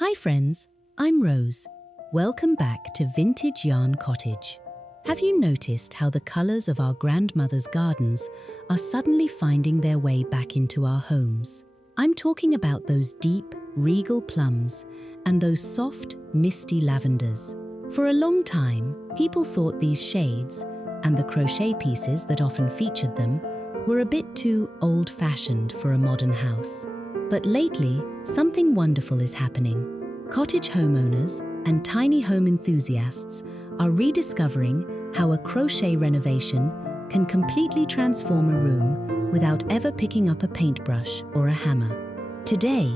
Hi friends, I'm Rose. Welcome back to Vintage Yarn Cottage. Have you noticed how the colours of our grandmother's gardens are suddenly finding their way back into our homes? I'm talking about those deep, regal plums and those soft, misty lavenders. For a long time, people thought these shades, and the crochet pieces that often featured them, were a bit too old-fashioned for a modern house. But lately, something wonderful is happening. Cottage homeowners and tiny home enthusiasts are rediscovering how a crochet renovation can completely transform a room without ever picking up a paintbrush or a hammer. Today,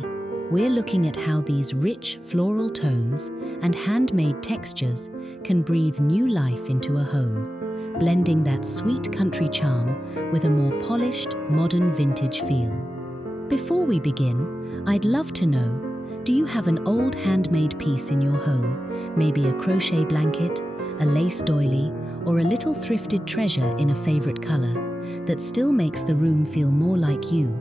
we're looking at how these rich floral tones and handmade textures can breathe new life into a home, blending that sweet country charm with a more polished, modern vintage feel. Before we begin, I'd love to know, do you have an old handmade piece in your home, maybe a crochet blanket, a lace doily, or a little thrifted treasure in a favorite color that still makes the room feel more like you?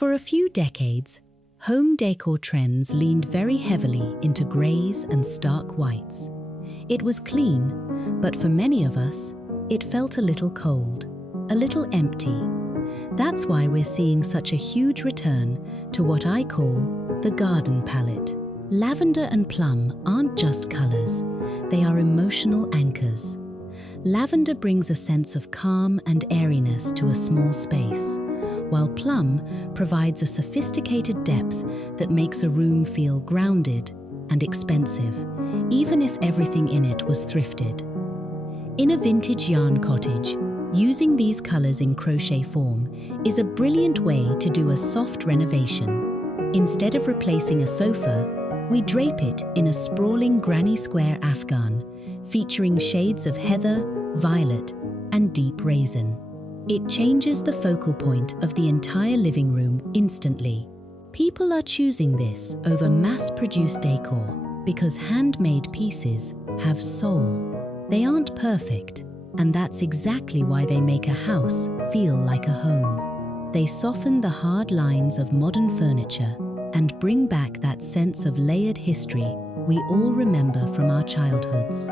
For a few decades, home decor trends leaned very heavily into greys and stark whites. It was clean, but for many of us, it felt a little cold, a little empty. That's why we're seeing such a huge return to what I call the garden palette. Lavender and plum aren't just colors, they are emotional anchors. Lavender brings a sense of calm and airiness to a small space, while plum provides a sophisticated depth that makes a room feel grounded and expensive, even if everything in it was thrifted. In a vintage yarn cottage, using these colors in crochet form is a brilliant way to do a soft renovation. Instead of replacing a sofa, we drape it in a sprawling granny square afghan, featuring shades of heather, violet, and deep raisin. It changes the focal point of the entire living room instantly. People are choosing this over mass-produced decor because handmade pieces have soul. They aren't perfect, and that's exactly why they make a house feel like a home. They soften the hard lines of modern furniture and bring back that sense of layered history we all remember from our childhoods.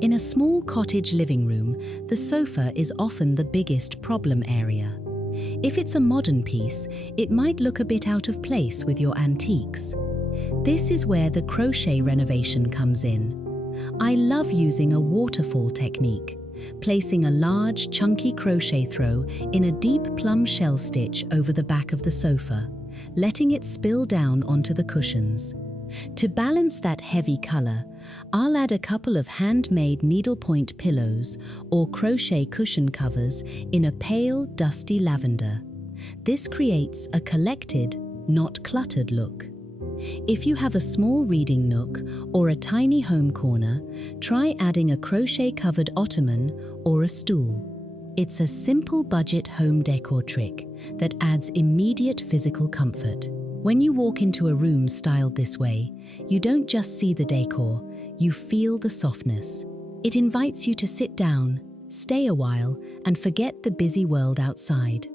In a small cottage living room, the sofa is often the biggest problem area. If it's a modern piece, it might look a bit out of place with your antiques. This is where the crochet renovation comes in. I love using a waterfall technique, placing a large, chunky crochet throw in a deep plum shell stitch over the back of the sofa, letting it spill down onto the cushions. To balance that heavy color, I'll add a couple of handmade needlepoint pillows or crochet cushion covers in a pale, dusty lavender. This creates a collected, not cluttered look. If you have a small reading nook or a tiny home corner, try adding a crochet-covered ottoman or a stool. It's a simple budget home decor trick that adds immediate physical comfort. When you walk into a room styled this way, you don't just see the decor, you feel the softness. It invites you to sit down, stay a while, and forget the busy world outside.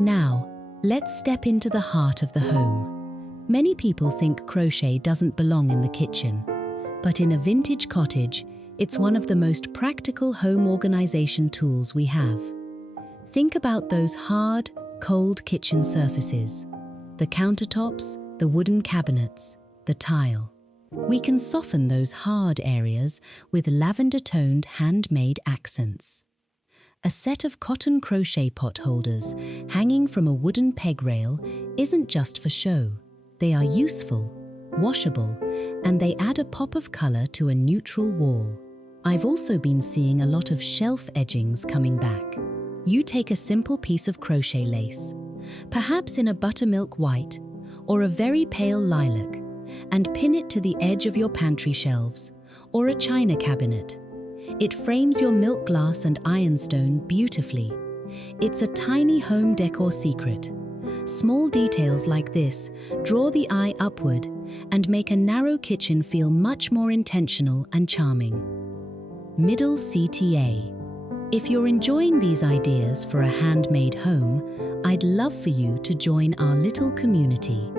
Now, let's step into the heart of the home. Many people think crochet doesn't belong in the kitchen, but in a vintage cottage, it's one of the most practical home organization tools we have. Think about those hard, cold kitchen surfaces, the countertops, the wooden cabinets, the tile. We can soften those hard areas with lavender-toned handmade accents. A set of cotton crochet pot holders hanging from a wooden peg rail isn't just for show. They are useful, washable, and they add a pop of color to a neutral wall. I've also been seeing a lot of shelf edgings coming back. You take a simple piece of crochet lace, perhaps in a buttermilk white or a very pale lilac, and pin it to the edge of your pantry shelves or a china cabinet. It frames your milk glass and ironstone beautifully. It's a tiny home decor secret. Small details like this draw the eye upward and make a narrow kitchen feel much more intentional and charming. Middle CTA. If you're enjoying these ideas for a handmade home, I'd love for you to join our little community.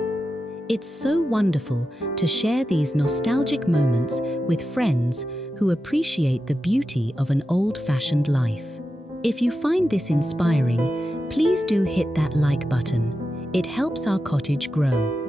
It's so wonderful to share these nostalgic moments with friends who appreciate the beauty of an old-fashioned life. If you find this inspiring, please do hit that like button. It helps our cottage grow.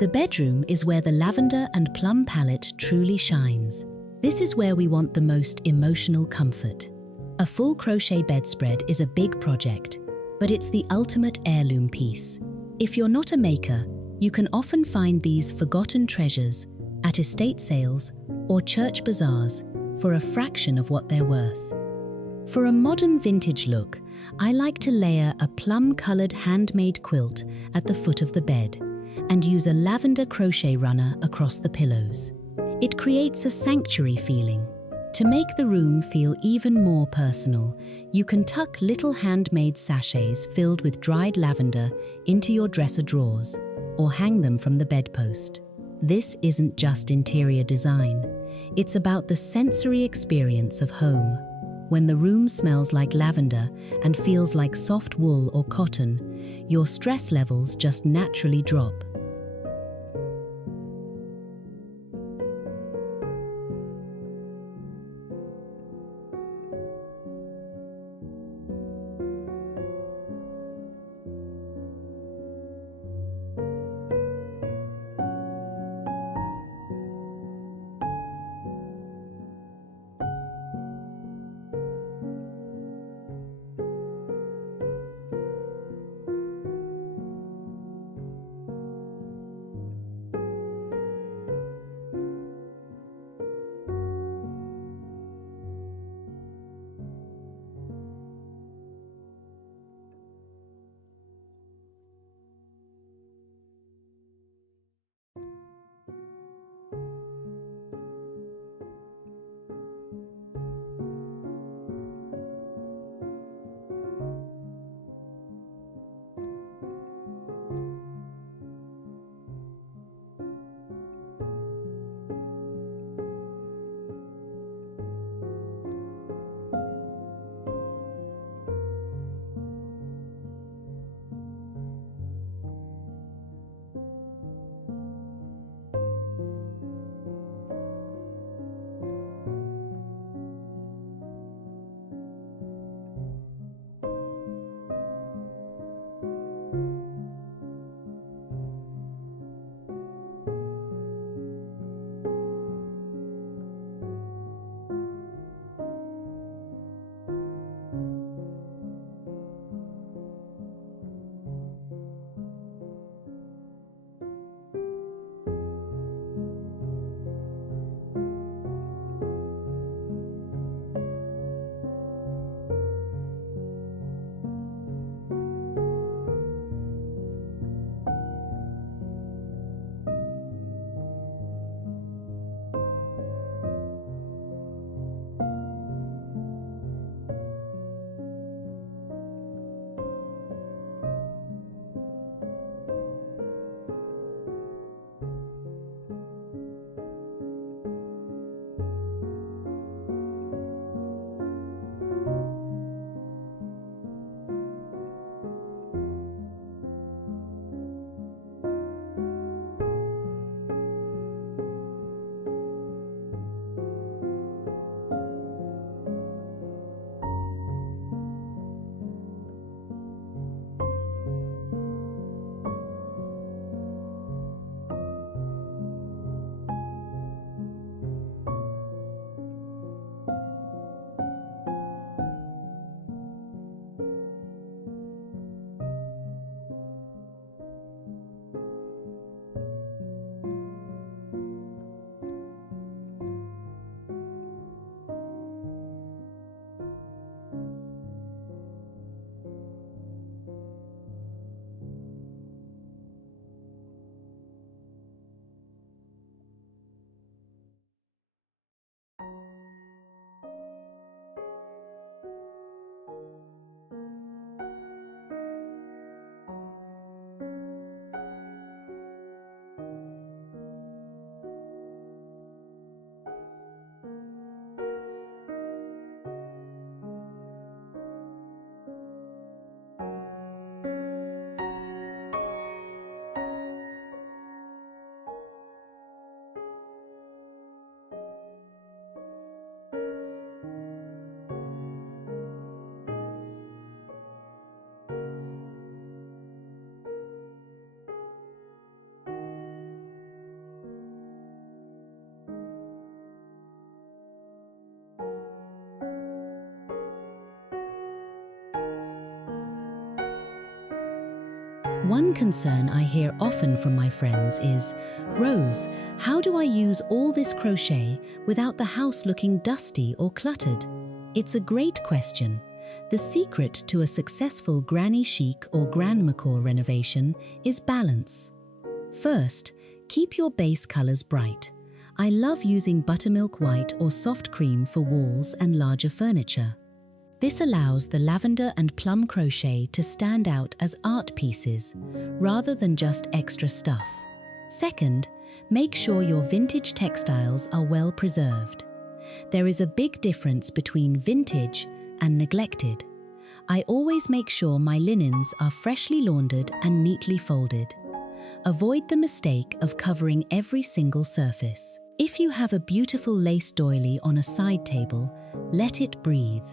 The bedroom is where the lavender and plum palette truly shines. This is where we want the most emotional comfort. A full crochet bedspread is a big project, but it's the ultimate heirloom piece. If you're not a maker, you can often find these forgotten treasures at estate sales or church bazaars for a fraction of what they're worth. For a modern vintage look, I like to layer a plum-colored handmade quilt at the foot of the bed and use a lavender crochet runner across the pillows. It creates a sanctuary feeling. To make the room feel even more personal, you can tuck little handmade sachets filled with dried lavender into your dresser drawers or hang them from the bedpost. This isn't just interior design. It's about the sensory experience of home. When the room smells like lavender and feels like soft wool or cotton, your stress levels just naturally drop. One concern I hear often from my friends is, "Rose, how do I use all this crochet without the house looking dusty or cluttered?" It's a great question. The secret to a successful granny chic or grandma-core renovation is balance. First, keep your base colors bright. I love using buttermilk white or soft cream for walls and larger furniture. This allows the lavender and plum crochet to stand out as art pieces, rather than just extra stuff. Second, make sure your vintage textiles are well preserved. There is a big difference between vintage and neglected. I always make sure my linens are freshly laundered and neatly folded. Avoid the mistake of covering every single surface. If you have a beautiful lace doily on a side table, let it breathe.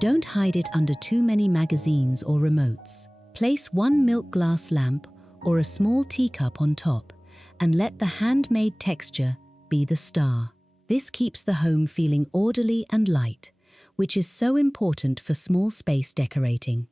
Don't hide it under too many magazines or remotes. Place one milk glass lamp or a small teacup on top and let the handmade texture be the star. This keeps the home feeling orderly and light, which is so important for small space decorating.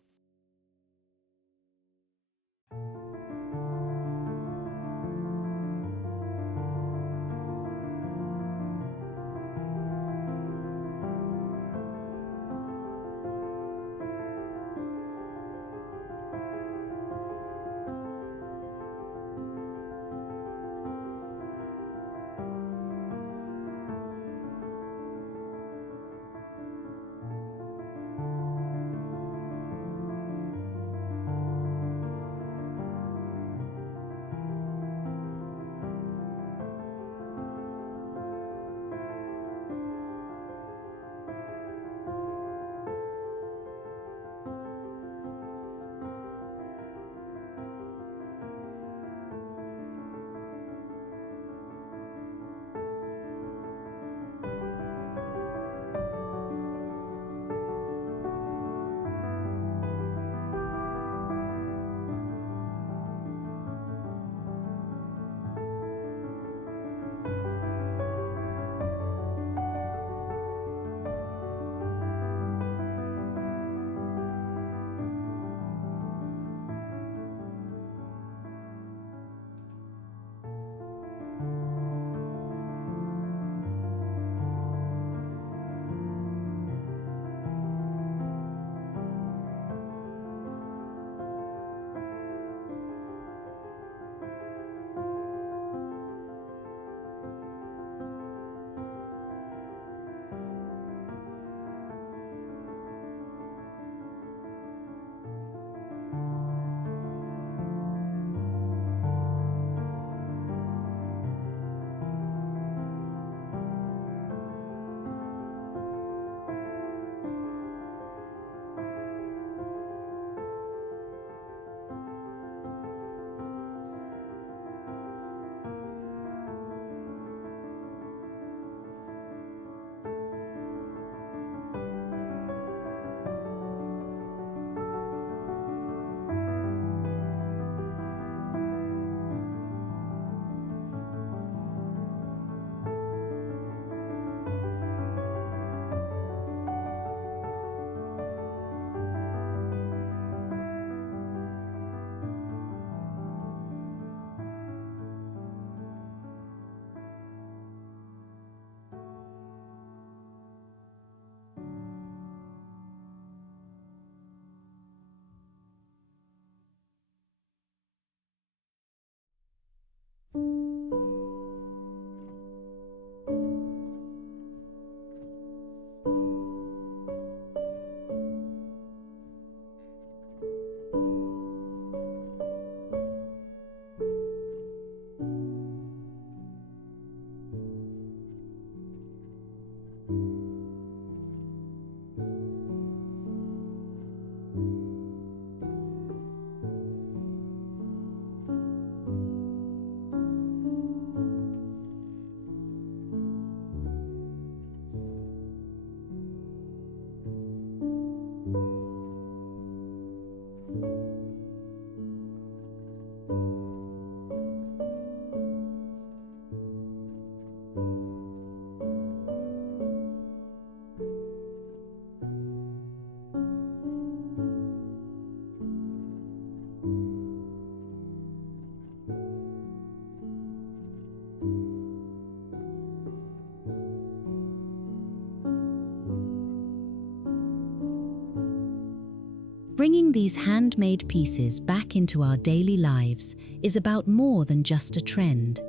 Bringing these handmade pieces back into our daily lives is about more than just a trend.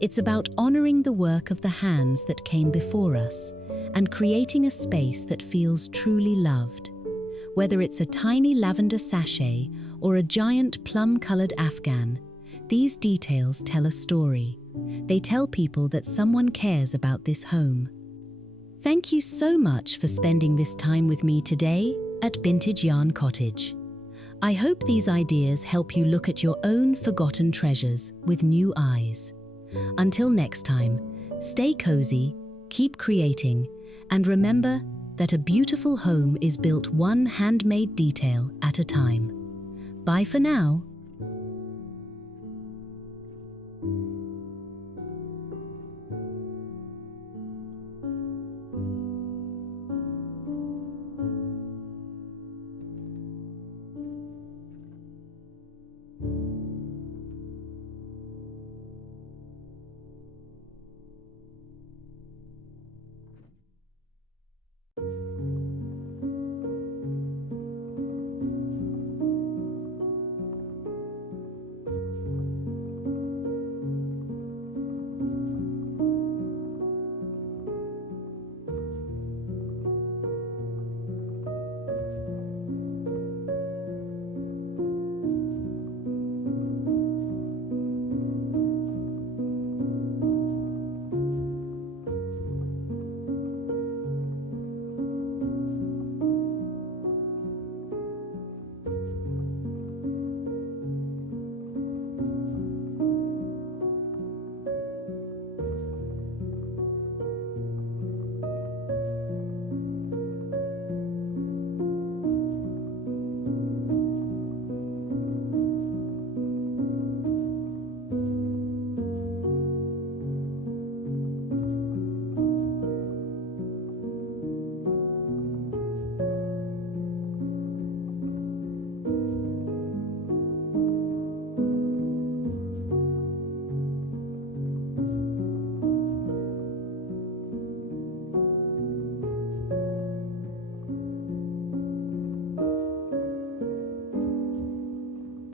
It's about honoring the work of the hands that came before us and creating a space that feels truly loved. Whether it's a tiny lavender sachet or a giant plum-colored afghan, these details tell a story. They tell people that someone cares about this home. Thank you so much for spending this time with me today at Vintage Yarn Cottage. I hope these ideas help you look at your own forgotten treasures with new eyes. Until next time, stay cozy, keep creating, and remember that a beautiful home is built one handmade detail at a time. Bye for now.